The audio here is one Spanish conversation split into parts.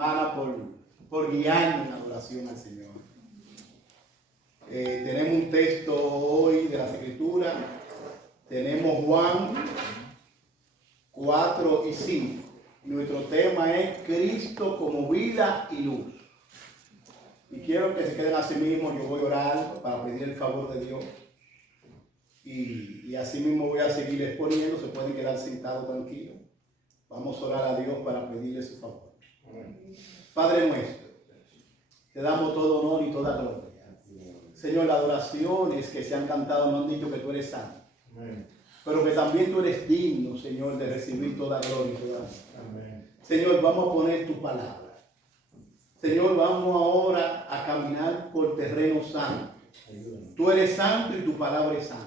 Hermana, por guiarnos en la adoración al Señor. Tenemos un texto hoy de las Escrituras. Tenemos Juan 4 y 5. Nuestro tema es Cristo como vida y luz. Y quiero que se queden así mismo. Yo voy a orar para pedir el favor de Dios. Y así mismo voy a seguir exponiendo. Se pueden quedar sentados tranquilos. Vamos a orar a Dios para pedirle su favor. Padre nuestro, te damos todo honor y toda gloria. Señor, las adoraciones que se han cantado nos han dicho que tú eres santo. Pero que también tú eres digno, Señor, de recibir toda gloria y toda honor. Señor, vamos a poner tu palabra. Señor, vamos ahora a caminar por terreno santo. Tú eres santo y tu palabra es santa.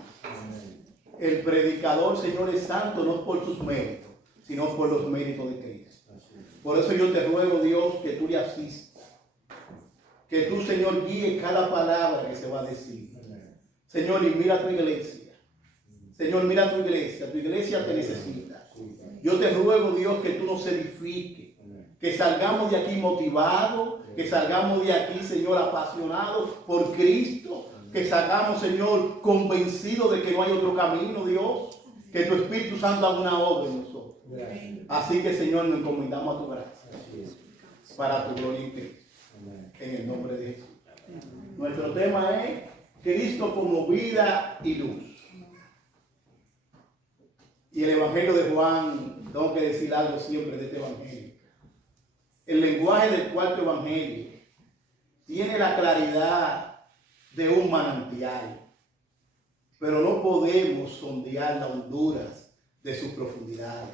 El predicador, Señor, es santo no por sus méritos, sino por los méritos de Cristo. Por eso yo te ruego, Dios, que tú le asistas. Que tú, Señor, guíe cada palabra que se va a decir. Señor, y mira tu iglesia. Señor, mira tu iglesia te necesita. Yo te ruego, Dios, que tú nos edifiques. Que salgamos de aquí motivados. Que salgamos de aquí, Señor, apasionados por Cristo. Que salgamos, Señor, convencidos de que no hay otro camino, Dios. Que tu Espíritu Santo haga una obra en nosotros. Así que, Señor, nos encomendamos a tu gracia. Para tu gloria y Cristo. En el nombre de Jesús. Nuestro tema es Cristo como vida y luz. Y el Evangelio de Juan, tengo que decir algo siempre de este Evangelio. El lenguaje del cuarto Evangelio tiene la claridad de un manantial, pero no podemos sondear las honduras de sus profundidades.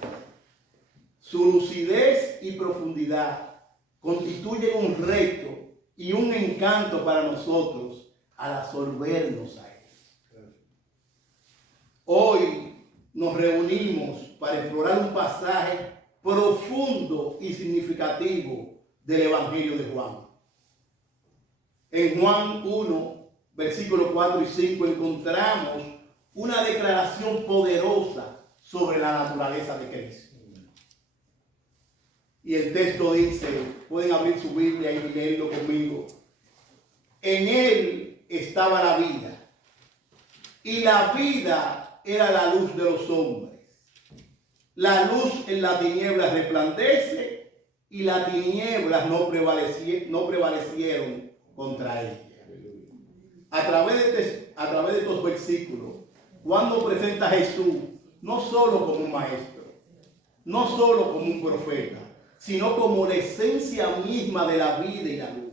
Su lucidez y profundidad constituyen un reto y un encanto para nosotros al absorbernos a él. Hoy nos reunimos para explorar un pasaje profundo y significativo del Evangelio de Juan. En Juan 1, versículos 4 y 5 encontramos una declaración poderosa sobre la naturaleza de Cristo. Y el texto dice, pueden abrir su Biblia y leerlo conmigo. En él estaba la vida, y la vida era la luz de los hombres. La luz en la tiniebla resplandece, y las tinieblas no prevalecieron contra ella. A través de estos versículos, Juan nos presenta a Jesús no solo como un maestro, no solo como un profeta, sino como la esencia misma de la vida y la luz.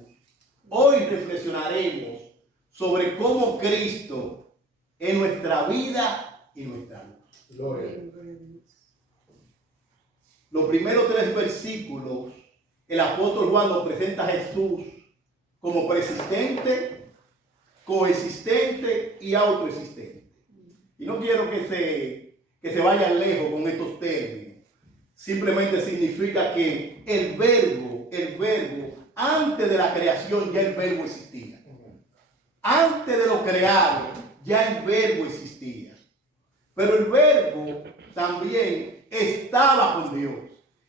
Hoy reflexionaremos sobre cómo Cristo es nuestra vida y nuestra luz. Gloria. Los primeros 3 versículos, el apóstol Juan nos presenta a Jesús como persistente, coexistente y autoexistente. Y no quiero que se vayan lejos con estos términos. Simplemente significa que el verbo, antes de la creación ya el verbo existía. Antes de lo creado ya el verbo existía. Pero el verbo también estaba con Dios.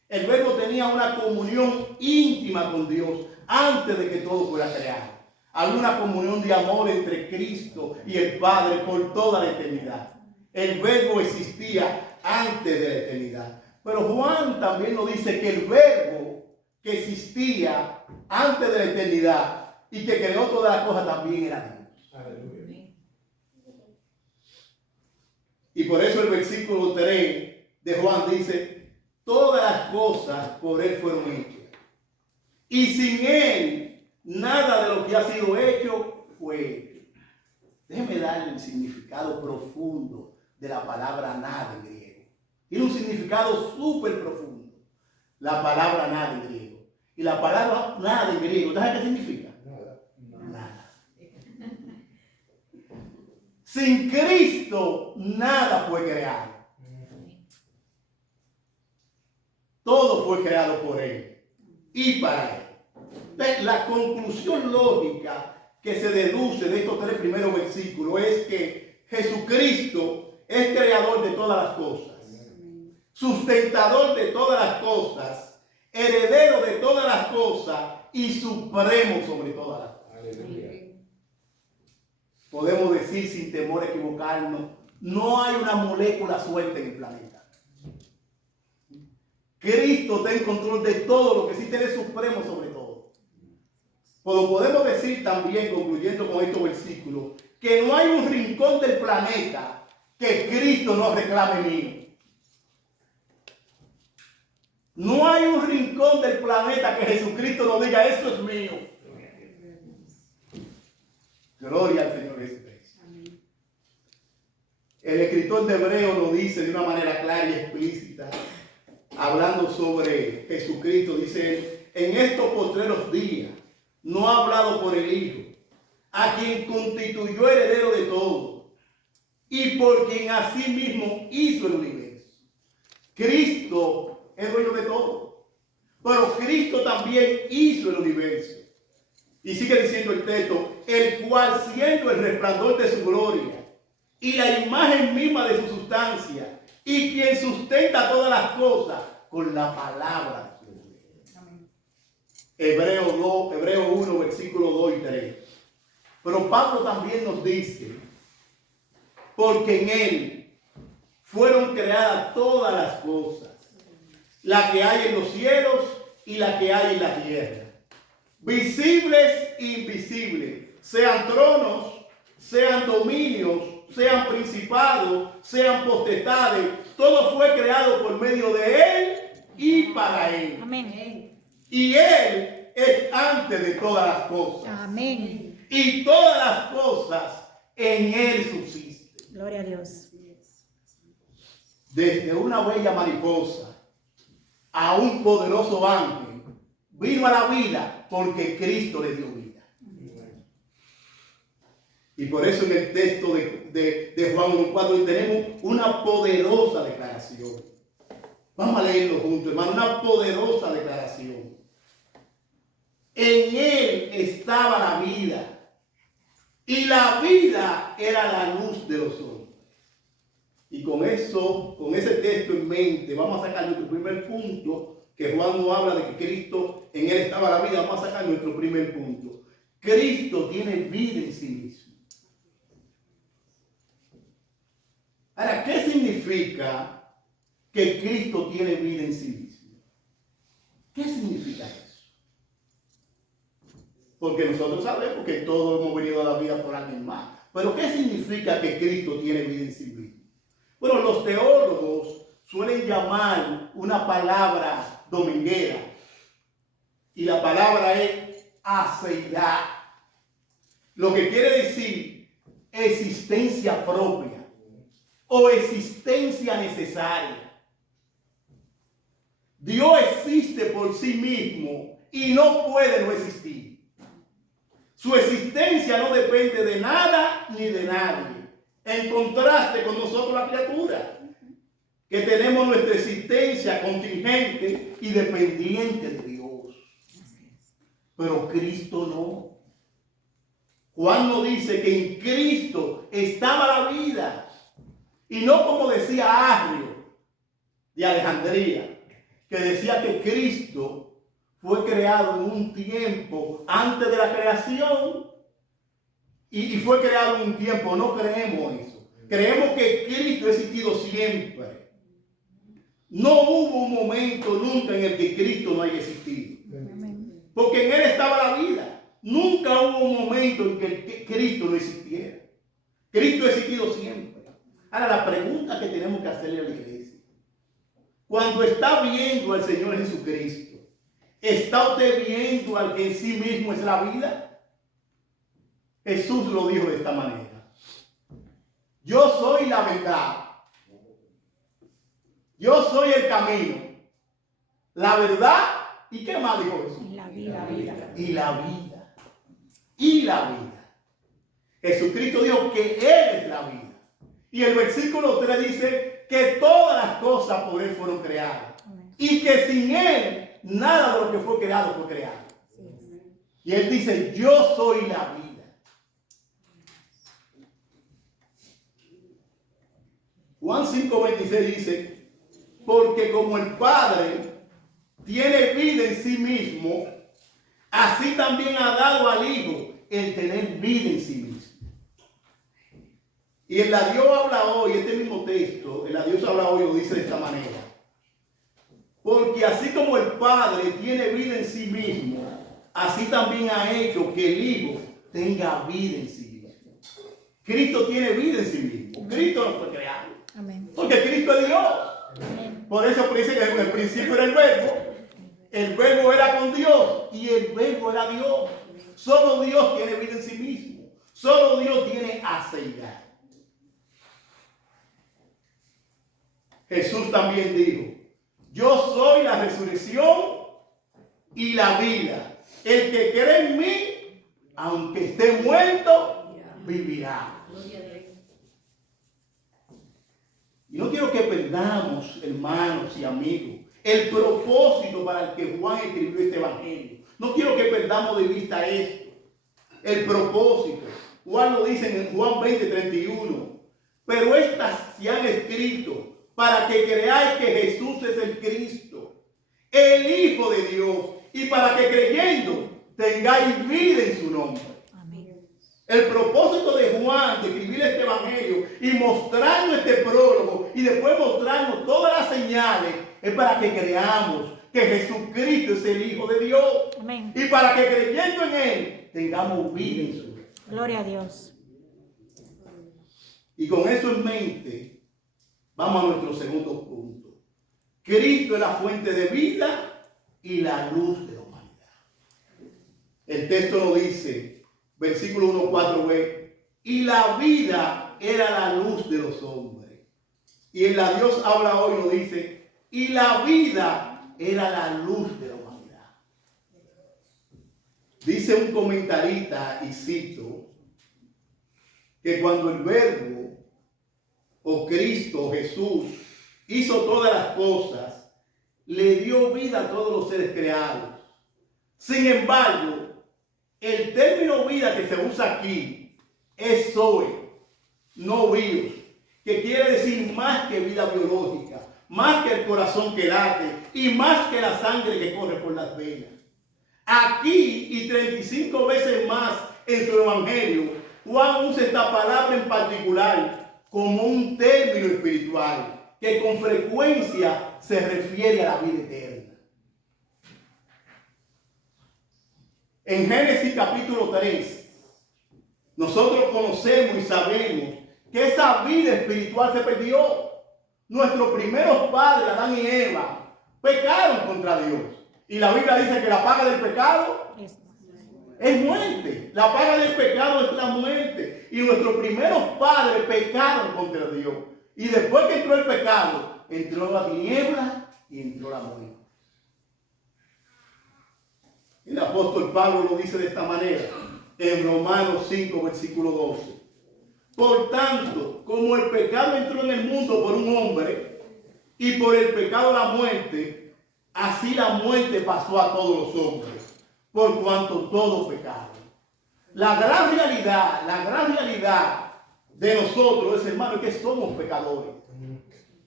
El verbo tenía una comunión íntima con Dios antes de que todo fuera creado. Había una comunión de amor entre Cristo y el Padre por toda la eternidad. El verbo existía antes de la eternidad. Pero Juan también nos dice que el verbo que existía antes de la eternidad y que creó todas las cosas también era Dios. Aleluya. Y por eso el versículo 3 de Juan dice, todas las cosas por él fueron hechas. Y sin él, nada de lo que ha sido hecho fue hecho. Déjeme darle el significado profundo de la palabra nada en griego. Tiene un significado súper profundo. La palabra nada en griego. Y la palabra nada en griego, ¿sabes qué significa? Nada. Sin Cristo, nada fue creado. Todo fue creado por Él y para Él. La conclusión lógica que se deduce de estos 3 primeros versículos es que Jesucristo es creador de todas las cosas, sustentador de todas las cosas heredero de todas las cosas y supremo sobre todas las cosas. Aleluya. Podemos decir sin temor a equivocarnos, no hay una molécula suelta en el planeta. Cristo está en control de todo, lo que sí tiene supremo sobre todo. Pero podemos decir también, concluyendo con estos versículos, que no hay un rincón del planeta que Cristo no reclame mío. No hay un rincón del planeta que Jesucristo no diga, esto es mío. Gloria al Señor Jesucristo. El escritor de Hebreo lo dice de una manera clara y explícita, hablando sobre Jesucristo. Dice él, en estos postreros días no ha hablado por el Hijo, a quien constituyó heredero de todo, y por quien asimismo hizo el universo. Cristo es dueño de todo, pero Cristo también hizo el universo. Y sigue diciendo el texto, el cual siendo el resplandor de su gloria y la imagen misma de su sustancia, y quien sustenta todas las cosas con la palabra de su gloria. Hebreo 1, versículos 2 y 3. Pero Pablo también nos dice, porque en él fueron creadas todas las cosas, la que hay en los cielos y la que hay en la tierra, visibles e invisibles, sean tronos, sean dominios, sean principados, sean potestades, todo fue creado por medio de él y para él. Amén. Y él es antes de todas las cosas. Amén. Y todas las cosas en él subsisten. Gloria a Dios. Desde una bella mariposa a un poderoso ángel, vino a la vida porque Cristo le dio vida. Y por eso en el texto de Juan 1:4 tenemos una poderosa declaración. Vamos a leerlo juntos, hermano, una poderosa declaración. En él estaba la vida, y la vida era la luz de los hombres. Y con eso, con ese texto en mente, vamos a sacar nuestro primer punto, que Juan nos habla de que Cristo, en él estaba la vida. Vamos a sacar nuestro primer punto. Cristo tiene vida en sí mismo. Ahora, ¿qué significa que Cristo tiene vida en sí mismo? ¿Qué significa eso? Porque nosotros sabemos que todos hemos venido a la vida por alguien más. Pero ¿qué significa que Cristo tiene vida en sí mismo? Bueno, los teólogos suelen llamar una palabra dominguera. Y la palabra es aceidad. Lo que quiere decir existencia propia o existencia necesaria. Dios existe por sí mismo y no puede no existir. Su existencia no depende de nada ni de nadie. En contraste con nosotros la criatura, que tenemos nuestra existencia contingente y dependiente de Dios. Pero Cristo no. Juan nos dice que en Cristo estaba la vida. Y no como decía Arrio de Alejandría, que decía que Cristo fue creado en un tiempo antes de la creación y fue creado en un tiempo. No creemos eso. Creemos que Cristo ha existido siempre. No hubo un momento nunca en el que Cristo no haya existido. Porque en él estaba la vida. Nunca hubo un momento en que Cristo no existiera. Cristo ha existido siempre. Ahora, la pregunta que tenemos que hacerle a la iglesia: cuando está viendo al Señor Jesucristo, ¿está usted viendo al que en sí mismo es la vida? Jesús lo dijo de esta manera: yo soy la verdad, yo soy el camino, la verdad, ¿y qué más dijo Jesús? La vida. Y la vida. Y la vida. Jesucristo dijo que Él es la vida. Y el versículo 3 dice que todas las cosas por Él fueron creadas. Amén. Y que sin Él nada de lo que fue creado fue creado. Sí. Y Él dice: yo soy la vida. Juan 5:26 dice: porque como el Padre tiene vida en sí mismo, así también ha dado al Hijo el tener vida en sí mismo. Y el la Dios habla hoy, este mismo texto, el la Dios habla hoy lo dice de esta manera. Porque así como el Padre tiene vida en sí mismo, así también ha hecho que el Hijo tenga vida en sí mismo. Cristo tiene vida en sí mismo. Cristo no fue creado. Amén. Porque Cristo es Dios. Amén. Por eso dice que en el principio era el verbo era con Dios y el verbo era Dios. Solo Dios tiene vida en sí mismo. Solo Dios tiene aceidad. Jesús también dijo, yo soy la resurrección y la vida. El que cree en mí, aunque esté muerto, vivirá. Gloria a Dios. Y no quiero que perdamos, hermanos y amigos, el propósito para el que Juan escribió este evangelio. No quiero que perdamos de vista esto. El propósito. Juan lo dice en Juan 20:31. Pero estas se han escrito para que creáis que Jesús es el Cristo, el Hijo de Dios, y para que creyendo tengáis vida en su nombre. Amén. El propósito de Juan de escribir este evangelio y mostrarnos este prólogo y después mostrarnos todas las señales es para que creamos que Jesucristo es el Hijo de Dios. Amén. Y para que creyendo en Él tengamos vida en su nombre. Gloria a Dios. Y con eso en mente, vamos a nuestro segundo punto. Cristo es la fuente de vida y la luz de la humanidad. El texto lo dice, versículo 1:4b, y la vida era la luz de los hombres. Y en la Dios habla hoy lo dice, y la vida era la luz de la humanidad. Dice un comentarista, y cito, que cuando el Verbo o Cristo, o Jesús, hizo todas las cosas, le dio vida a todos los seres creados. Sin embargo, el término vida que se usa aquí es zoe, no bios, que quiere decir más que vida biológica, más que el corazón que late y más que la sangre que corre por las venas. Aquí y 35 veces más en su evangelio, Juan usa esta palabra en particular como un término espiritual que con frecuencia se refiere a la vida eterna. En Génesis capítulo 3, nosotros conocemos y sabemos que esa vida espiritual se perdió. Nuestros primeros padres, Adán y Eva, pecaron contra Dios. Y la Biblia dice que la paga del pecado es muerte. La paga del pecado es la muerte. Y nuestros primeros padres pecaron contra Dios. Y después que entró el pecado, entró la tiniebla y entró la muerte. El apóstol Pablo lo dice de esta manera en Romanos 5, versículo 12. Por tanto, como el pecado entró en el mundo por un hombre y por el pecado la muerte, así la muerte pasó a todos los hombres, por cuanto todos pecaron. La gran realidad de nosotros es, hermano, que somos pecadores.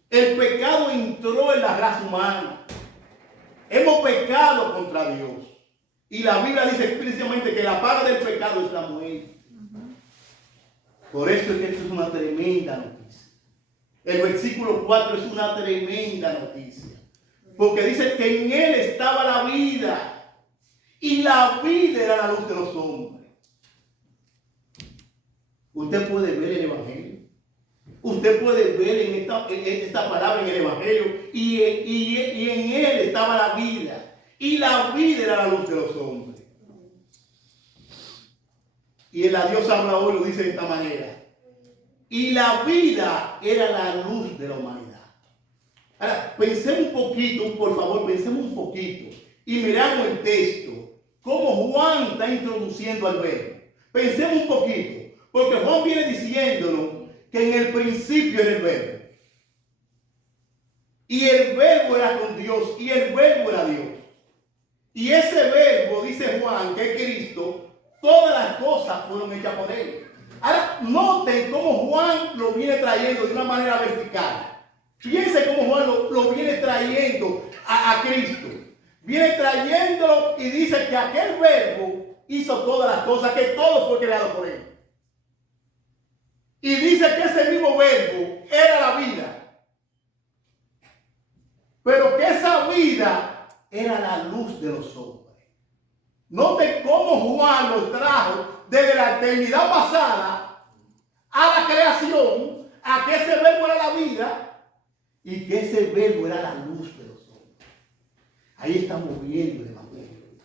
El pecado entró en la raza humana. Hemos pecado contra Dios. Y la Biblia dice explícitamente que la paga del pecado es la muerte. Por eso es que esto es una tremenda noticia. El versículo 4 es una tremenda noticia. Porque dice que en Él estaba la vida. Y la vida era la luz de los hombres. Usted puede ver el Evangelio. Usted puede ver en esta palabra en el Evangelio. Y en Él estaba la vida. Y la vida era la luz de los hombres. Y el Dios habla hoy lo dice de esta manera. Y la vida era la luz de la humanidad. Ahora, pensemos un poquito, por favor, pensemos un poquito. Y miramos el texto. Cómo Juan está introduciendo al verbo. Pensemos un poquito. Porque Juan viene diciéndonos que en el principio era el verbo. Y el verbo era con Dios. Y el verbo era Dios. Y ese verbo, dice Juan, que es Cristo, todas las cosas fueron hechas por Él. Ahora, noten cómo Juan lo viene trayendo de una manera vertical. Fíjense cómo Juan lo viene trayendo a Cristo. viene trayéndolo y dice que aquel verbo hizo todas las cosas, que todo fue creado por él. Y dice que ese mismo verbo era la vida, pero que esa vida era la luz de los hombres. Note cómo Juan los trajo desde la eternidad pasada a la creación, a que ese verbo era la vida y que ese verbo era la luz de los hombres. Ahí estamos viendo el Evangelio.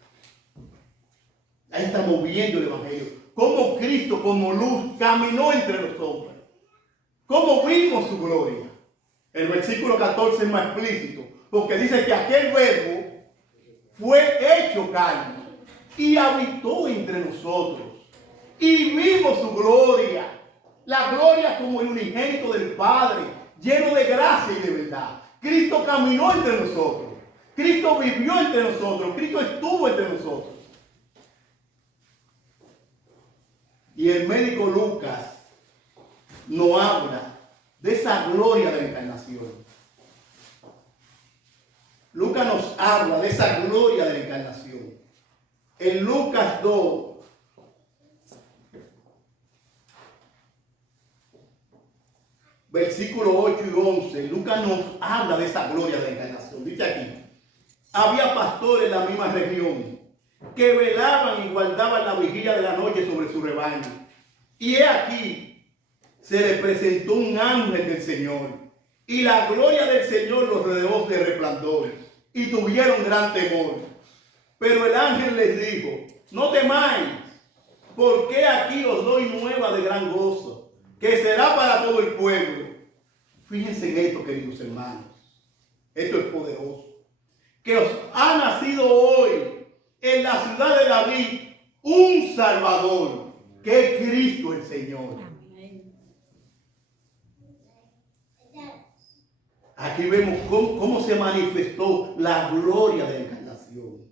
Ahí estamos viendo el Evangelio. Cómo Cristo como luz caminó entre los hombres. Cómo vimos su gloria. El versículo 14 es más explícito, porque dice que aquel verbo fue hecho carne y habitó entre nosotros. Y vimos su gloria. La gloria como el unigénito del Padre, lleno de gracia y de verdad. Cristo caminó entre nosotros. Cristo vivió entre nosotros. Cristo estuvo entre nosotros. Y el médico Lucas nos habla de esa gloria de la encarnación. Lucas nos habla de esa gloria de la encarnación. En Lucas 2, versículos 8 y 11, Lucas nos habla de esa gloria de la encarnación. Dice aquí: había pastores en la misma región que velaban y guardaban la vigilia de la noche sobre su rebaño. Y he aquí, se le presentó un ángel del Señor, y la gloria del Señor los rodeó de resplandor, y tuvieron gran temor. Pero el ángel les dijo: no temáis, porque aquí os doy nueva de gran gozo, que será para todo el pueblo. Fíjense en esto, queridos hermanos. Esto es poderoso. Que os ha nacido hoy en la ciudad de David un Salvador, que es Cristo el Señor. Aquí vemos cómo se manifestó la gloria de la encarnación.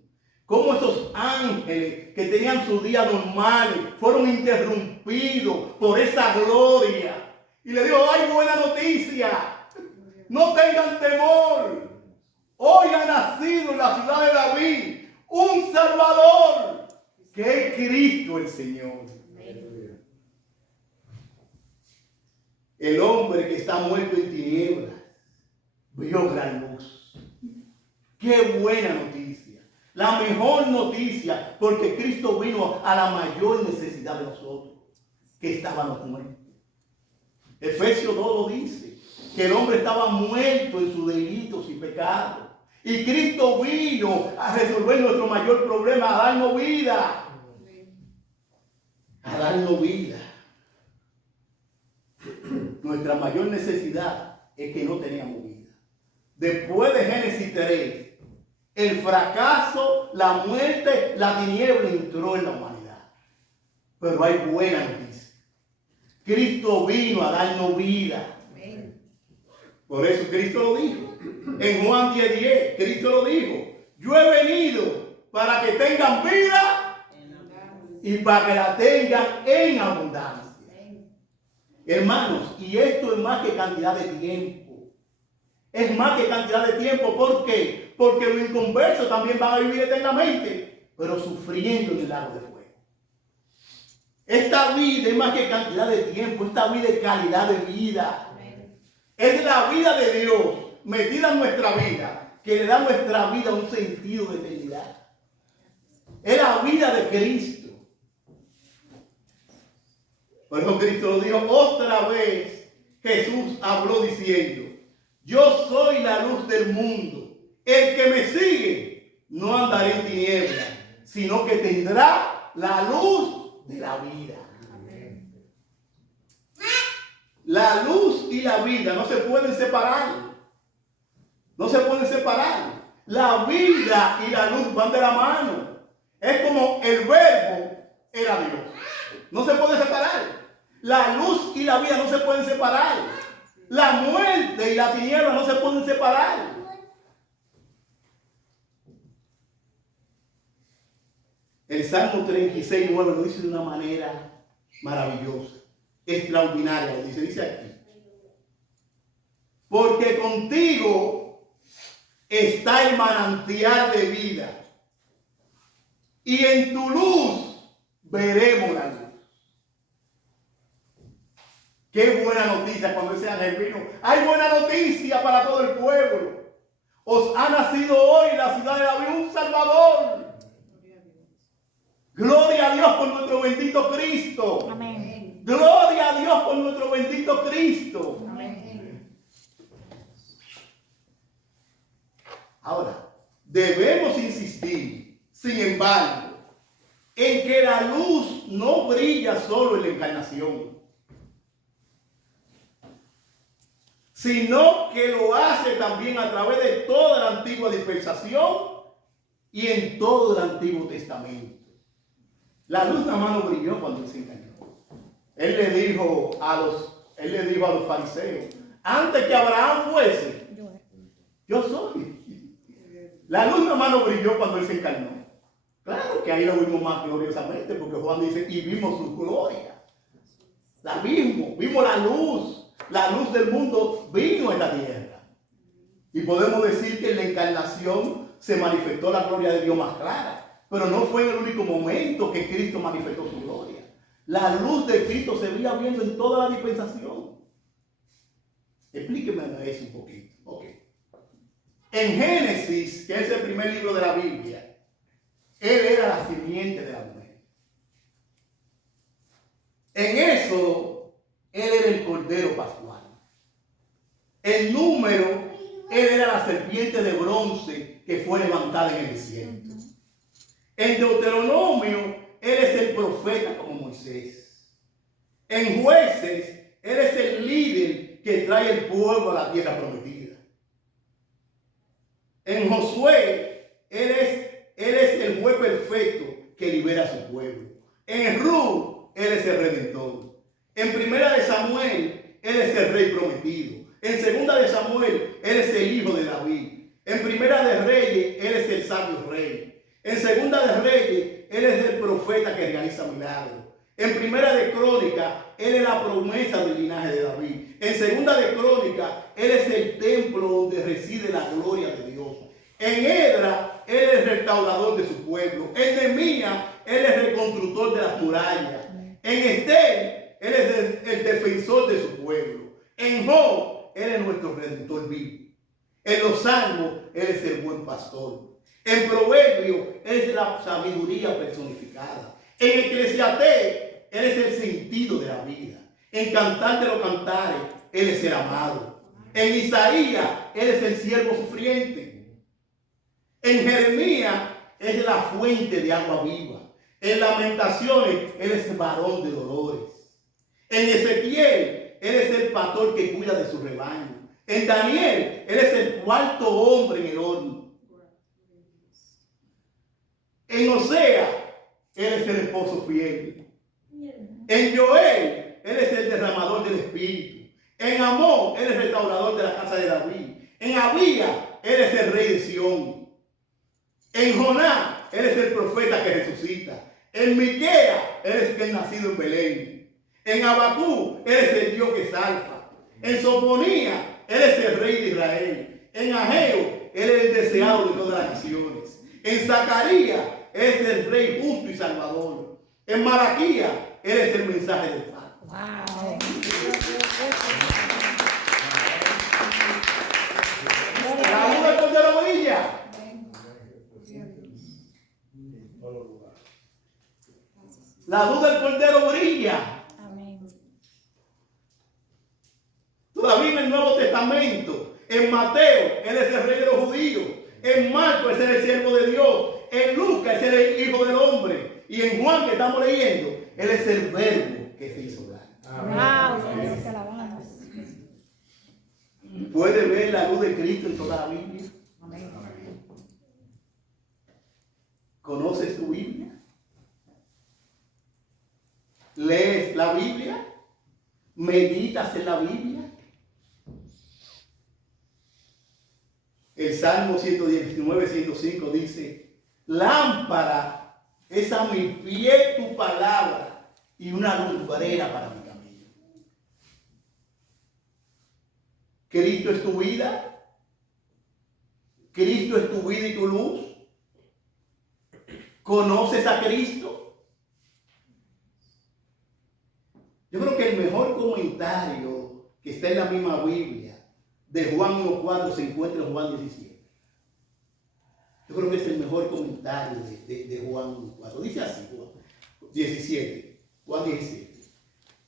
Cómo esos ángeles que tenían sus días normales fueron interrumpidos por esa gloria. Y le digo: hay buena noticia. No tengan temor. Hoy ha nacido en la ciudad de David un Salvador, que es Cristo el Señor. El hombre que está muerto en tinieblas vio gran luz. Qué buena noticia. La mejor noticia, porque Cristo vino a la mayor necesidad de nosotros, que estábamos muertos. Efesios 2 lo dice, que el hombre estaba muerto en sus delitos y pecados. Y Cristo vino a resolver nuestro mayor problema, a darnos vida. A darnos vida. Nuestra mayor necesidad es que no teníamos vida. Después de Génesis 3, el fracaso, la muerte, la tiniebla entró en la humanidad. Pero hay buena noticia. Cristo vino a darnos vida. Por eso Cristo lo dijo. En Juan 10:10, Cristo lo dijo: yo he venido para que tengan vida y para que la tengan en abundancia. Hermanos, y esto es más que cantidad de tiempo. Es más que cantidad de tiempo. ¿Por qué? Porque los inconversos también van a vivir eternamente, pero sufriendo en el lago de fuego. Esta vida es más que cantidad de tiempo. Esta vida es calidad de vida. Es la vida de Dios metida en nuestra vida, que le da a nuestra vida un sentido de eternidad. Es la vida de Cristo. Por eso Cristo lo dijo otra vez. Jesús habló diciendo: yo soy la luz del mundo. El que me sigue no andará en tinieblas, sino que tendrá la luz de la vida. La luz y la vida no se pueden separar. No se pueden separar. La vida y la luz van de la mano. Es como el verbo era Dios. No se puede separar. La luz y la vida no se pueden separar. La muerte y la tiniebla no se pueden separar. El Salmo 36:9 lo dice de una manera maravillosa, extraordinaria. Dice aquí: porque contigo está el manantial de vida. Y en tu luz veremos la luz. Qué buena noticia cuando ese ángel vino. Hay buena noticia para todo el pueblo. Os ha nacido hoy en la ciudad de David un Salvador. Gloria a Dios por nuestro bendito Cristo. Amén. Gloria a Dios por nuestro bendito Cristo. Amén. Ahora, debemos insistir, sin embargo, en que la luz no brilla solo en la encarnación, sino que lo hace también a través de toda la antigua dispensación y en todo el Antiguo Testamento. La luz nada más no brilló cuando él se encarnó. Él le dijo a los fariseos, antes que Abraham fuese, yo soy. La luz nada más no brilló cuando él se encarnó. Claro que ahí lo vimos más gloriosamente, porque Juan dice, y vimos su gloria. La vimos la luz del mundo vino en la tierra. Y podemos decir que en la encarnación se manifestó la gloria de Dios más clara. Pero no fue en el único momento que Cristo manifestó su gloria. La luz de Cristo se veía viendo en toda la dispensación. Explíqueme eso un poquito. Okay. En Génesis, que es el primer libro de la Biblia, él era la simiente de la mujer. En eso, él era el cordero pascual. En Número, él era la serpiente de bronce que fue levantada en el desierto. En Deuteronomio, él es el profeta como Moisés. En Jueces, él es el líder que trae el pueblo a la tierra prometida. En Josué, él es el juez perfecto que libera a su pueblo. En Ruth, él es el redentor. En Primera de Samuel, él es el rey prometido. En Segunda de Samuel, él es el hijo de David. En Primera de Reyes, él es el sabio rey. En Segunda de Reyes, él es el profeta que realiza milagros. En Primera de Crónica, él es la promesa del linaje de David. En Segunda de Crónica, él es el templo donde reside la gloria de Dios. En Edra, él es el restaurador de su pueblo. En Nehemías, él es el constructor de las murallas. En Esther, él es el defensor de su pueblo. En Job, él es nuestro redentor vivo. En los Salmos, él es el buen pastor. En Proverbios, él es la sabiduría personificada. En Eclesiastés, él es el sentido de la vida. En Cantar de los Cantares, él es el amado. En Isaías, él es el siervo sufriente. En Jeremías, es la fuente de agua viva. En Lamentaciones, él es el varón de dolores. En Ezequiel, él es el pastor que cuida de su rebaño. En Daniel, él es el cuarto hombre en el horno. En Osea, él es el esposo fiel. En Joel, él es el derramador del Espíritu. En Amón, él es el restaurador de la casa de David. En Abía, él es el rey de Sión. En Jonás, él es el profeta que resucita. En Miquea, él es el nacido en Belén. En Abacú, él es el Dios que salva. En Sofonía, él es el rey de Israel. En Ageo, él es el deseado de todas las naciones. En Zacarías, él es el rey justo y salvador. En Malaquías, él es el mensaje del Padre. Wow. La luz del Cordero brilla. La luz del Cordero brilla. Amén. Todavía en el Nuevo Testamento, en Mateo, él es el rey de los judíos. En Marcos, él es el siervo de Dios. En Lucas, él es el hijo del hombre. Y en Juan, que estamos leyendo, él es el verbo que se hizo carne. Wow, Señor, te alabamos. ¿Puede ver la luz de Cristo en toda la Biblia? ¿Conoces tu Biblia? ¿Lees la Biblia? ¿Meditas en la Biblia? El Salmo 119, 105 dice: lámpara es a mi pie tu palabra y una lumbrera para mi camino. ¿Cristo es tu vida? ¿Cristo es tu vida y tu luz? ¿Conoces a Cristo? Yo creo que el mejor comentario que está en la misma Biblia de Juan 1.4 se encuentra en Juan 17. Yo creo que es el mejor comentario de Juan 1.4. Dice así, Juan 17. Juan 17.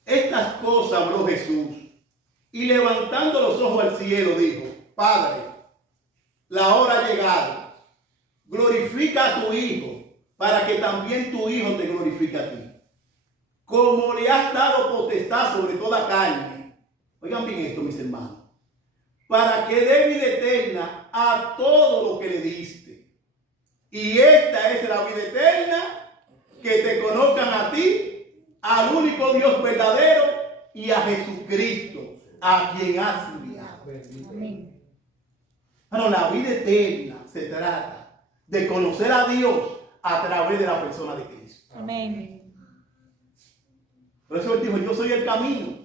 Estas cosas habló Jesús y levantando los ojos al cielo dijo: Padre, la hora ha llegado. Glorifica a tu Hijo para que también tu Hijo te glorifique a ti. Como le has dado potestad sobre toda carne. Oigan bien esto, mis hermanos. Para que dé vida eterna a todo lo que le diste. Y esta es la vida eterna, que te conozcan a ti, al único Dios verdadero, y a Jesucristo, a quien has enviado. Amén. Bueno, la vida eterna se trata de conocer a Dios a través de la persona de Cristo. Amén. Por eso él dijo: yo soy el camino,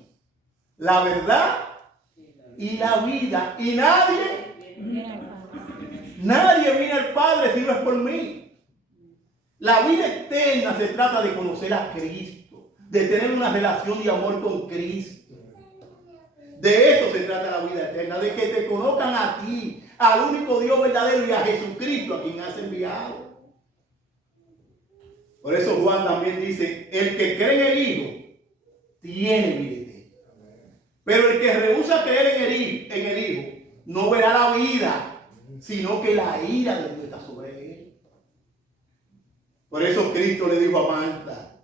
la verdad y la vida. Y nadie viene al Padre si no es por mí. La vida eterna se trata de conocer a Cristo, de tener una relación de amor con Cristo. De eso se trata la vida eterna, de que te conozcan a ti, al único Dios verdadero, y a Jesucristo, a quien has enviado. Por eso Juan también dice: el que cree en el Hijo tiene vida eterna. Pero el que rehúsa creer en el Hijo no verá la vida, sino que la ira de Dios está sobre él. Por eso Cristo le dijo a Marta: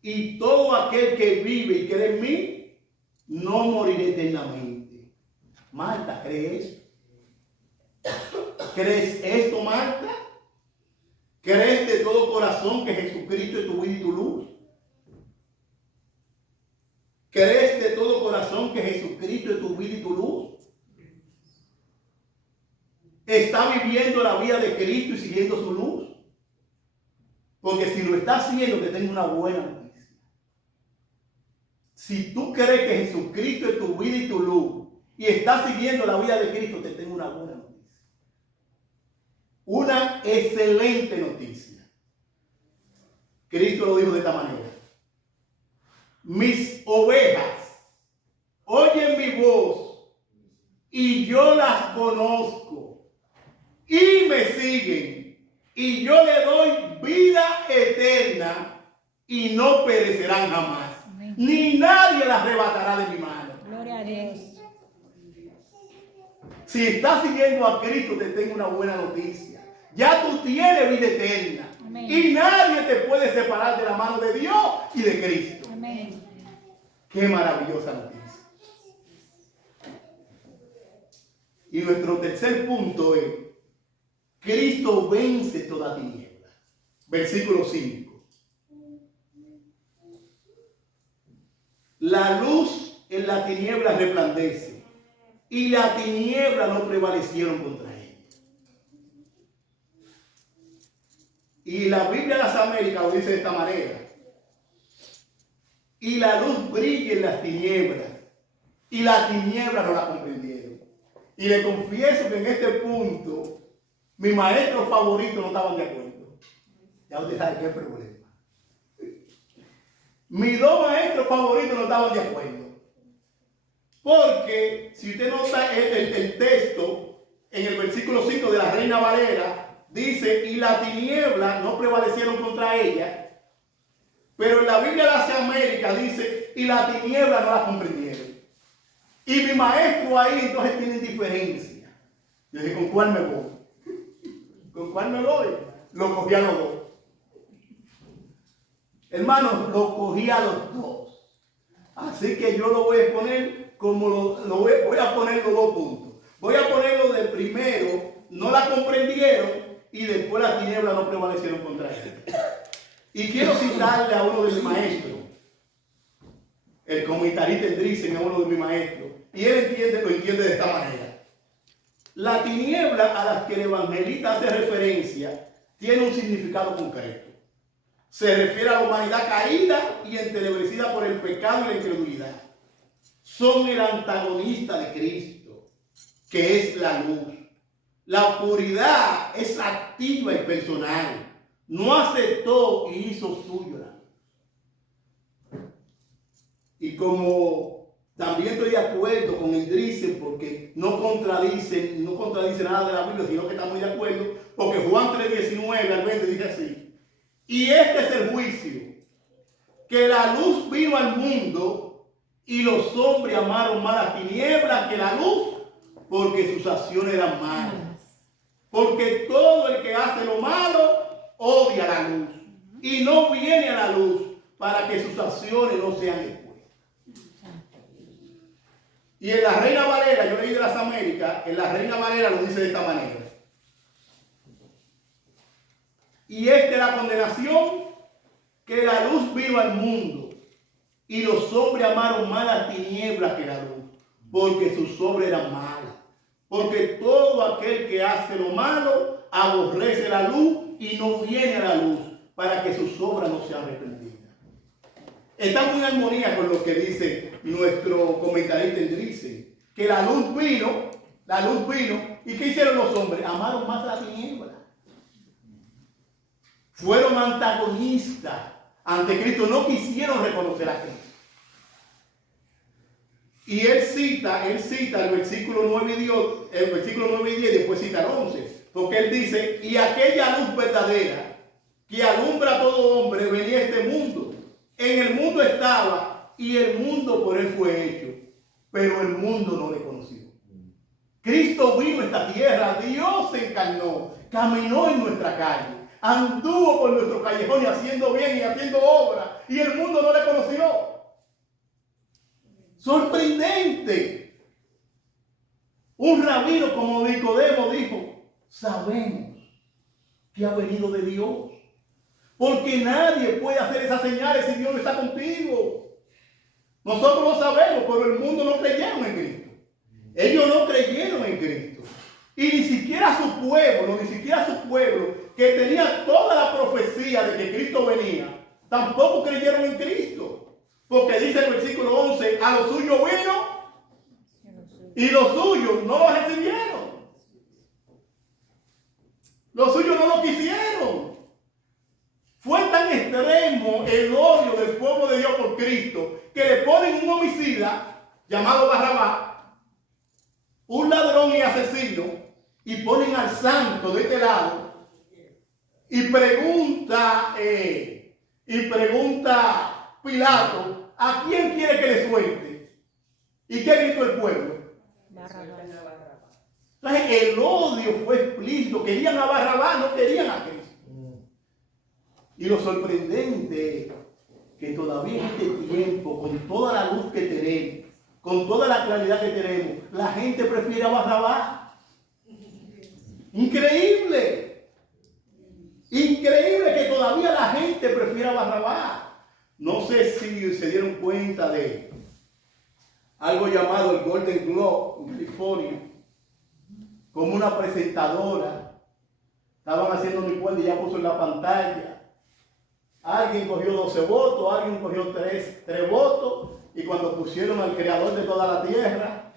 y todo aquel que vive y cree en mí no morirá eternamente. Marta, ¿crees? ¿Crees esto, Marta? ¿Crees de todo corazón que Jesucristo es tu vida y tu luz? ¿Crees de todo corazón que Jesucristo es tu vida y tu luz? ¿Está viviendo la vida de Cristo y siguiendo su luz? Porque si lo está haciendo, te tengo una buena noticia. Si tú crees que Jesucristo es tu vida y tu luz, y estás siguiendo la vida de Cristo, te tengo una buena noticia. Una excelente noticia. Cristo lo dijo de esta manera: mis ovejas oyen mi voz y yo las conozco y me siguen, y yo le doy vida eterna y no perecerán jamás. Amén. Ni nadie las arrebatará de mi mano. Gloria a Dios. Si estás siguiendo a Cristo, te tengo una buena noticia. Ya tú tienes vida eterna. Amén. Y nadie te puede separar de la mano de Dios y de Cristo. Amén. Qué maravillosa noticia. Y nuestro tercer punto es: Cristo vence toda tiniebla. Versículo 5. La luz en la tiniebla resplandece, y la tiniebla no prevalecieron contra ella. Y la Biblia de las Américas lo dice de esta manera: y la luz brilla en las tinieblas, y la tiniebla no la comprendieron. Y le confieso que en este punto mis maestros favoritos no estaban de acuerdo. Ya usted sabe qué problema. Mis dos maestros favoritos no estaban de acuerdo. Porque si usted nota el texto en el versículo 5 de la Reina Valera, dice: y la tiniebla no prevalecieron contra ella. Pero en la Biblia de las Américas dice: y la tiniebla no la comprendieron. Y mi maestro ahí entonces tienen diferencia. Yo dije: ¿con cuál me voy? ¿Con cuál me voy? Lo cogí a los dos. Hermanos, lo cogí a los dos. Así que yo lo voy a poner como voy a poner los dos puntos. Voy a ponerlo de primero: no la comprendieron, y después la tiniebla no prevalecieron contra ella. Y quiero citarle a uno de mis maestros, el comentarista Endrisen, a uno de mis maestros, y él lo entiende de esta manera: la tiniebla a la que el evangelista hace referencia tiene un significado concreto. Se refiere a la humanidad caída y entenebrecida por el pecado y la incredulidad. Son el antagonista de Cristo, que es la luz. La oscuridad es activa y personal. No aceptó y hizo suyo la luz. Y como también estoy de acuerdo con el Driesen, porque no contradice nada de la Biblia, sino que está muy de acuerdo, porque Juan 3:19 al 20 dice así: y este es el juicio, que la luz vino al mundo y los hombres amaron más las tinieblas que la luz, porque sus acciones eran malas. Porque todo el que hace lo malo odia la luz y no viene a la luz para que sus acciones no sean expuestas. Y en la Reina Valera, yo leí de las Américas, en la Reina Valera lo dice de esta manera: y esta es la condenación, que la luz vino al mundo y los hombres amaron más las tinieblas que la luz, porque sus obras eran malas. Porque todo aquel que hace lo malo aborrece la luz y no viene a la luz para que sus obras no sean arrepentidas. Está muy en armonía con lo que dice nuestro comentarista Driesen, que la luz vino, ¿y qué hicieron los hombres? Amaron más la tiniebla. Fueron antagonistas ante Cristo, no quisieron reconocer a Cristo. Y él cita el versículo 9 y 10, después cita el 11, porque él dice: y aquella luz verdadera que alumbra a todo hombre venía a este mundo. En el mundo estaba y el mundo por él fue hecho, pero el mundo no le conoció. Cristo vino a esta tierra, Dios se encarnó, caminó en nuestra calle, anduvo por nuestro callejón y haciendo bien y haciendo obra, y el mundo no le conoció. Sorprendente. Un rabino como Nicodemo dijo: sabemos que ha venido de Dios, porque nadie puede hacer esas señales si Dios no está contigo. Nosotros lo sabemos, pero el mundo no creyeron en Cristo. Ellos no creyeron en Cristo. Y ni siquiera su pueblo, que tenía toda la profecía de que Cristo venía, tampoco creyeron en Cristo. Porque dice el versículo 11: a los suyos vino y los suyos no lo recibieron. Los suyos no lo quisieron. Fue tan extremo el odio del pueblo de Dios por Cristo que le ponen un homicida llamado Barrabás, un ladrón y asesino, y ponen al santo de este lado y pregunta Pilato: ¿a quién quiere que le suelte? ¿Y qué gritó el pueblo? Barrabás. Entonces el odio fue explícito. Querían a Barrabás, no querían a Cristo. Y lo sorprendente es que todavía en este tiempo, con toda la luz que tenemos, con toda la claridad que tenemos, la gente prefiere a Barrabás. Increíble. Increíble que todavía la gente prefiere a Barrabás. No sé si se dieron cuenta de algo llamado el Golden Globe en California, como una presentadora. Estaban haciendo mi cuenta y ya puso en la pantalla. Alguien cogió 12 votos, alguien cogió 3 votos, y cuando pusieron al creador de toda la tierra,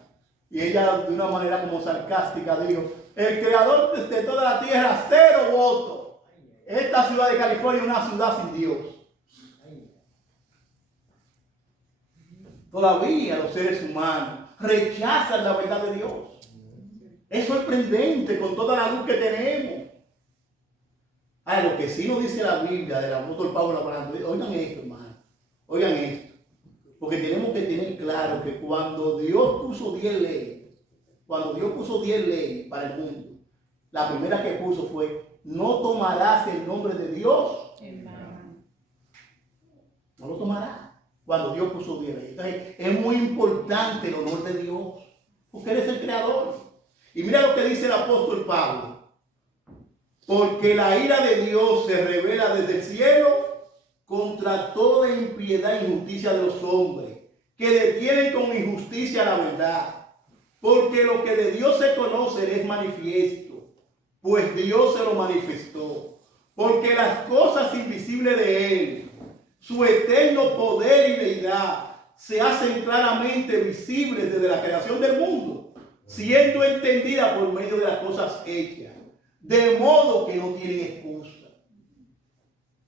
y ella de una manera como sarcástica dijo: el creador de toda la tierra, 0 votos. Esta ciudad de California es una ciudad sin Dios. Todavía los seres humanos rechazan la verdad de Dios. Es sorprendente con toda la luz que tenemos. Lo que sí nos dice la Biblia del apóstol Pablo hablando, oigan esto, hermano, oigan esto, porque tenemos que tener claro que cuando Dios puso 10 leyes, para el mundo, la primera que puso fue: no tomarás el nombre de Dios en vano. No lo tomarás. Cuando Dios puso 10 leyes. Entonces, es muy importante el honor de Dios, porque Él es el creador. Y mira lo que dice el apóstol Pablo: porque la ira de Dios se revela desde el cielo contra toda impiedad e injusticia de los hombres, que detienen con injusticia la verdad. Porque lo que de Dios se conoce es manifiesto, pues Dios se lo manifestó. Porque las cosas invisibles de Él, su eterno poder y deidad, se hacen claramente visibles desde la creación del mundo, siendo entendida por medio de las cosas hechas, de modo que no tienen excusa.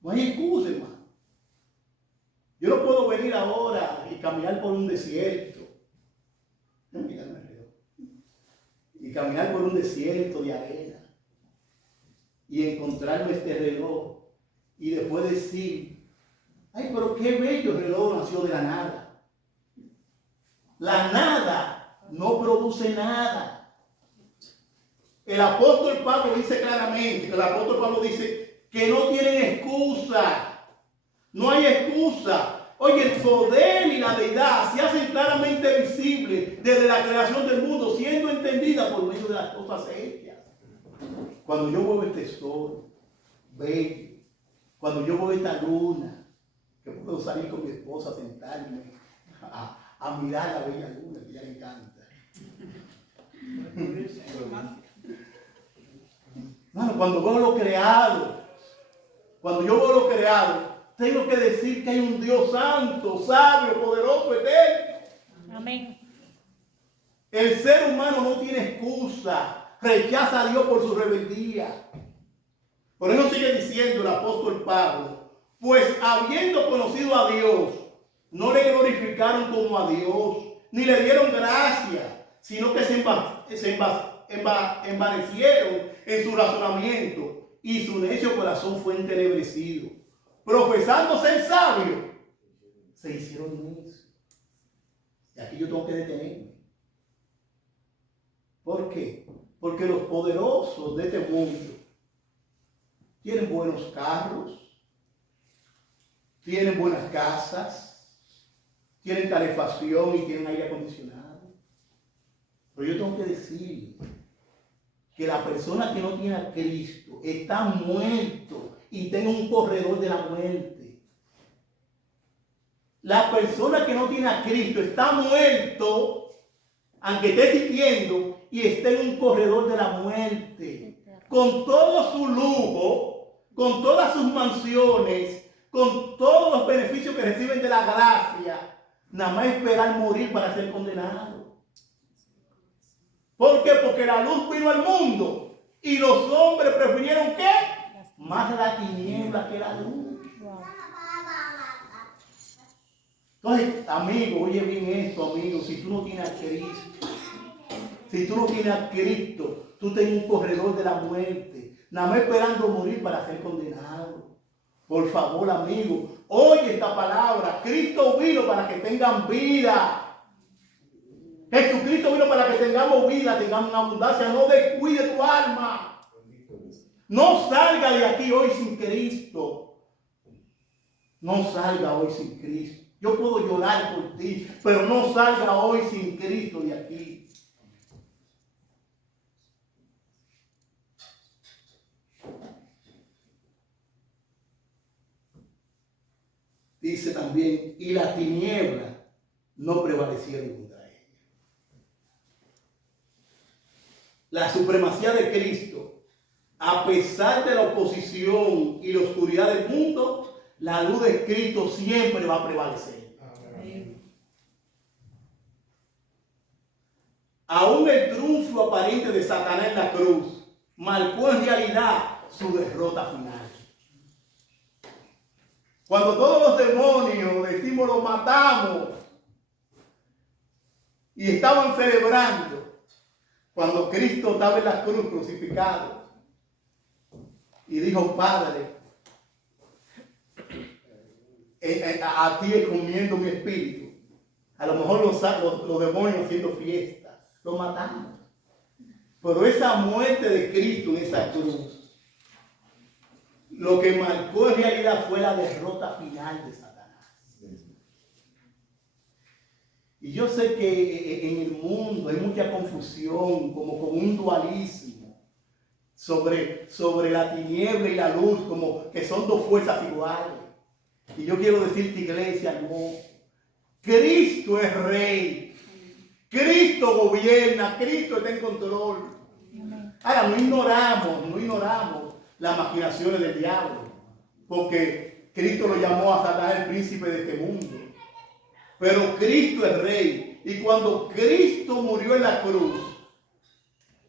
No hay excusa, hermano. Yo no puedo venir ahora y caminar por un desierto. Y caminar por un desierto de arena y encontrarme este reloj y después decir, ay, pero qué bello reloj nació de la nada. La nada no produce nada. El apóstol Pablo dice claramente, que no tienen excusa. No hay excusa. Oye, el poder y la deidad se hacen claramente visibles desde la creación del mundo, siendo entendida por medio de las cosas hechas. Cuando yo veo este sol bello, cuando yo veo esta luna, que puedo salir con mi esposa a sentarme a mirar la bella luna, que a ella le encanta. Bueno, cuando veo lo creado, tengo que decir que hay un Dios santo, sabio, poderoso, eterno. Amén. El ser humano no tiene excusa, rechaza a Dios por su rebeldía. Por eso sigue diciendo el apóstol Pablo, pues habiendo conocido a Dios, no le glorificaron como a Dios, ni le dieron gracia, sino que se envanecieron en su razonamiento y su necio corazón fue entenebrecido. Profesando ser sabios, se hicieron necios. Y aquí yo tengo que detenerme. ¿Por qué? Porque los poderosos de este mundo tienen buenos carros, tienen buenas casas, tienen calefacción y tienen aire acondicionado. Pero yo tengo que decir que la persona que no tiene a Cristo está muerto y tiene un corredor de la muerte. La persona que no tiene a Cristo está muerto, aunque esté existiendo, y está en un corredor de la muerte. Con todo su lujo, con todas sus mansiones, con todos los beneficios que reciben de la gracia, nada más esperar morir para ser condenado. ¿Por qué? Porque la luz vino al mundo y los hombres prefirieron ¿qué? Más la tiniebla que la luz. Wow. Entonces, amigo, oye bien esto, amigo, si tú no tienes a Cristo, tú tienes un corredor de la muerte, nada más esperando morir para ser condenado. Por favor, amigo, oye esta palabra. Cristo vino para que tengan vida. Jesucristo vino para que tengamos vida, tengamos abundancia. No descuide tu alma. No salga de aquí hoy sin Cristo. No salga hoy sin Cristo. Yo puedo llorar por ti, pero no salga hoy sin Cristo de aquí. Dice también, y las tinieblas no prevalecieron contra ella. La supremacía de Cristo, a pesar de la oposición y la oscuridad del mundo, la luz de Cristo siempre va a prevalecer. Amén. Aún el triunfo aparente de Satanás en la cruz marcó en realidad su derrota final. Cuando todos los demonios, decimos, los matamos y estaban celebrando, cuando Cristo estaba en la cruz crucificado y dijo, Padre, a ti encomiendo mi espíritu. A lo mejor los demonios haciendo fiesta, lo matamos. Pero esa muerte de Cristo en esa cruz, lo que marcó en realidad fue la derrota final de Satanás. Y yo sé que en el mundo hay mucha confusión, como con un dualismo sobre la tiniebla y la luz, como que son dos fuerzas iguales. Y yo quiero decirte, iglesia, no. Cristo es rey. Cristo gobierna. Cristo está en control. Ahora, no ignoramos las maquinaciones del diablo, porque Cristo lo llamó a Satanás el príncipe de este mundo. Pero Cristo es rey, y cuando Cristo murió en la cruz,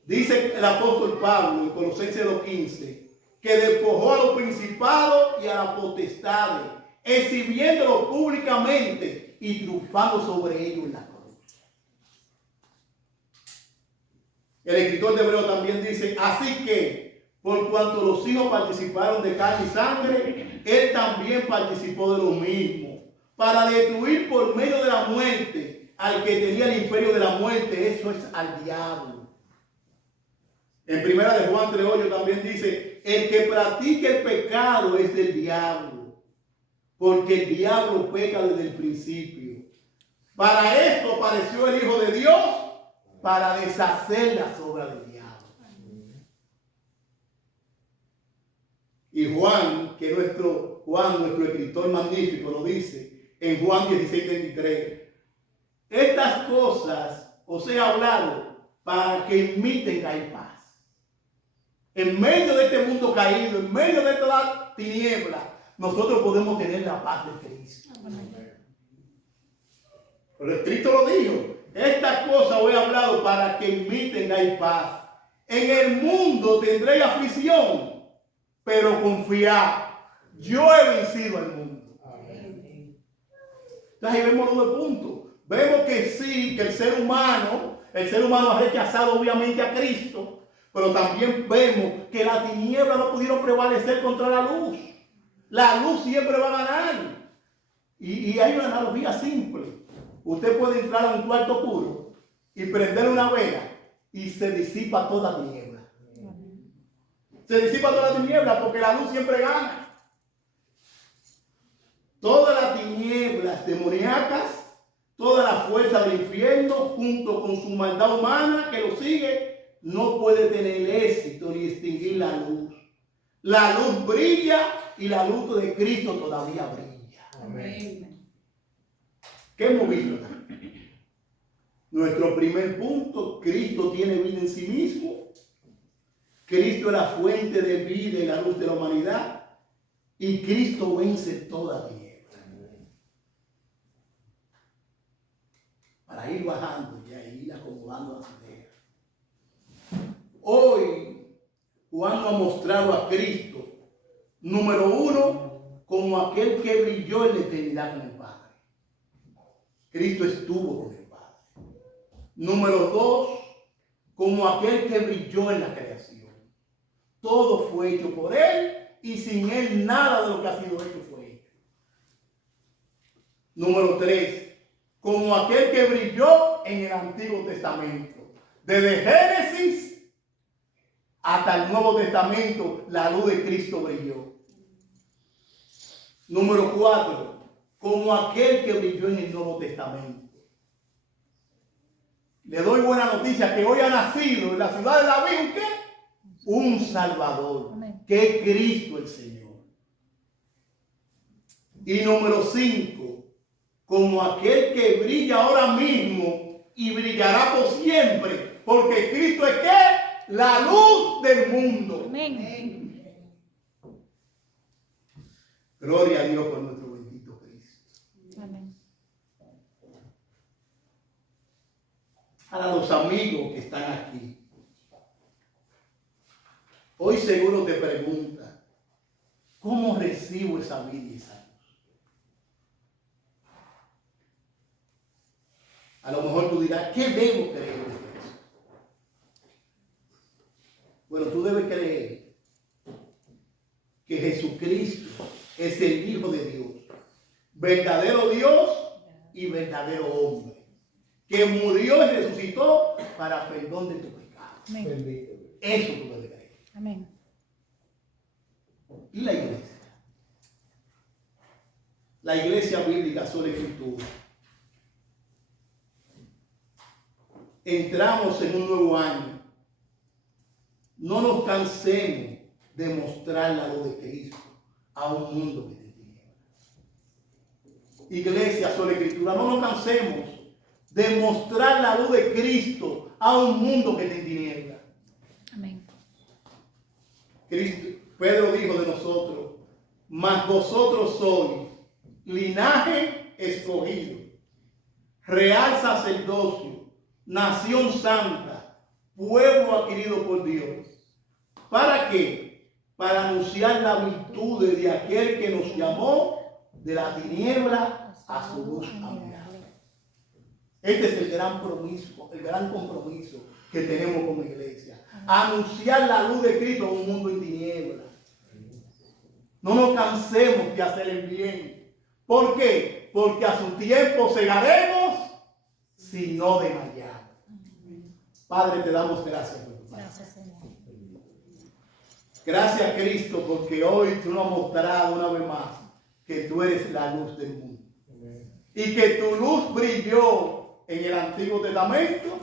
Dice el apóstol Pablo en Colosenses 2:15 que despojó a los principados y a las potestades, exhibiéndolos públicamente y triunfando sobre ellos en la cruz. El escritor de Hebreo también dice: así que, por cuanto los hijos participaron de carne y sangre, él también participó de lo mismo, para destruir por medio de la muerte al que tenía el imperio de la muerte, eso es al diablo. En primera de Juan 3:8 también dice: el que practique el pecado es del diablo, porque el diablo peca desde el principio. Para esto apareció el Hijo de Dios, para deshacer las obras del diablo. Y Juan, que nuestro escritor magnífico, lo dice en Juan 16:33: estas cosas os he hablado para que en mí tengáis paz. En medio de este mundo caído, en medio de toda tiniebla, nosotros podemos tener la paz de Cristo. Pero Cristo lo dijo: estas cosas os he hablado para que en mí tengáis paz. En el mundo tendréis aflicción, pero confiad, yo he vencido al mundo. Entonces ahí vemos los dos puntos. Vemos que sí, que el ser humano ha rechazado obviamente a Cristo, pero también vemos que las tinieblas no pudieron prevalecer contra la luz. La luz siempre va a ganar. Y hay una analogía simple. Usted puede entrar a un cuarto oscuro y prender una vela y se disipa toda la tiniebla. Se disipa toda la tiniebla porque la luz siempre gana. Todas las tinieblas demoníacas, toda la fuerza del infierno, junto con su maldad humana que lo sigue, no puede tener éxito ni extinguir la luz. La luz brilla y la luz de Cristo todavía brilla. Amén. ¿Qué hemos visto? Nuestro primer punto: Cristo tiene vida en sí mismo. Cristo es la fuente de vida y la luz de la humanidad. Y Cristo vence toda tiniebla. Para ir bajando y ir acomodando las ideas. Hoy Juan nos ha mostrado a Cristo, número uno, como aquel que brilló en la eternidad con el Padre. Cristo estuvo con el Padre. Número dos, como aquel que brilló en la creación. Todo fue hecho por Él y sin Él nada de lo que ha sido hecho fue hecho. Número tres, como aquel que brilló en el Antiguo Testamento. Desde Génesis hasta el Nuevo Testamento, la luz de Cristo brilló. Número 4, como aquel que brilló en el Nuevo Testamento. Le doy buena noticia que hoy ha nacido en la ciudad de David, ¿qué? Un Salvador, Amén. que es Cristo el Señor. Y número 5, como aquel que brilla ahora mismo y brillará por siempre, porque Cristo es ¿qué? La luz del mundo. Amén. Gloria a Dios por nuestro bendito Cristo. Amén. Para los amigos que están aquí, hoy seguro te preguntan: ¿cómo recibo esa vida y esa luz? A lo mejor tú dirás: ¿qué debo creer de esto? Bueno, tú debes creer que Jesucristo es el Hijo de Dios, verdadero Dios y verdadero hombre, que murió y resucitó para perdón de tu pecado. Amén. Eso tú debes creer. Amén. ¿Y la iglesia? La iglesia bíblica sola escritura. Entramos en un nuevo año. No nos cansemos de mostrar la luz de Cristo a un mundo que te tinieblas. Iglesia sola escritura, no nos cansemos de mostrar la luz de Cristo a un mundo que te tinieblas. Amén. Pedro dijo de nosotros: mas vosotros sois linaje escogido, real sacerdocio, nación santa, pueblo adquirido por Dios. ¿Para qué? Para anunciar la virtud de aquel que nos llamó de la tiniebla a su luz admirable. Este es el gran compromiso que tenemos como iglesia. Anunciar la luz de Cristo en un mundo en tinieblas. No nos cansemos de hacer el bien. ¿Por qué? Porque a su tiempo segaremos si no desmayamos. Padre, te damos gracias por tu palabra. Gracias, Señor. Gracias, Cristo, porque hoy tú nos has mostrado una vez más que tú eres la luz del mundo. Y que tu luz brilló en el Antiguo Testamento,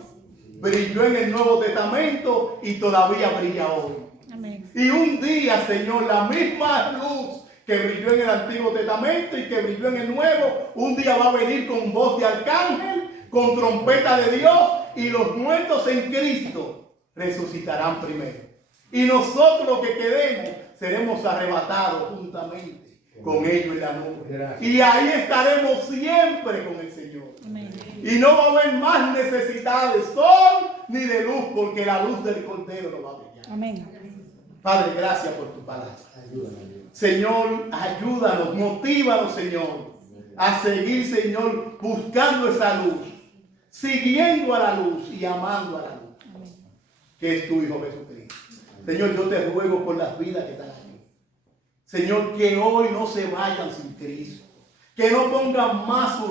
brilló en el Nuevo Testamento y todavía brilla hoy. Amén. Y un día, Señor, la misma luz que brilló en el Antiguo Testamento y que brilló en el Nuevo, un día va a venir con voz de arcángel, con trompeta de Dios, y los muertos en Cristo resucitarán primero. Y nosotros los que quedemos seremos arrebatados juntamente con ellos en la nube. Gracias. Y ahí estaremos siempre con el Señor. Amén. Y no va a haber más necesidad de sol ni de luz, porque la luz del Cordero no va a brillar. Amén. Padre, gracias por tu palabra. Ayúdame. Señor, ayúdanos, motívanos, Señor, a seguir, Señor, buscando esa luz, siguiendo a la luz y amando a la luz, Amén. que es tu Hijo Jesucristo. Señor, yo te ruego por las vidas que están aquí. Señor, que hoy no se vayan sin Cristo. Que no pongan más,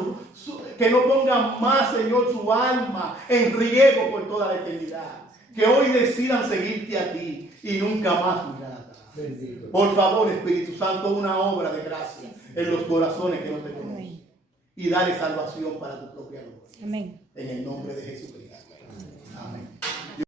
Señor, su alma en riesgo por toda la eternidad. Que hoy decidan seguirte a ti y nunca más mirar atrás. Bendito. Por favor, Espíritu Santo, una obra de gracia en los corazones que no te conocen. Amén. Y dale salvación para tu propia gloria. Amén. En el nombre de Jesucristo. Amén.